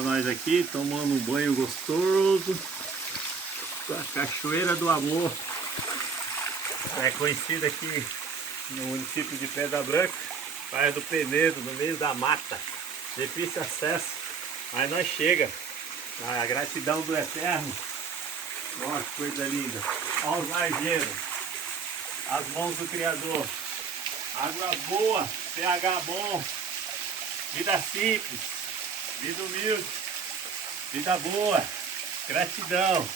Olha nós aqui tomando um banho gostoso da Cachoeira do Amor. É conhecida aqui no município de Pedra Branca, Praia do Penedo, no meio da mata. Difícil acesso, mas nós chega. A gratidão do Eterno. Olha que coisa linda. Olha os varjeiros, as mãos do Criador. Água boa, pH bom, vida simples, vida humilde, vida boa, gratidão.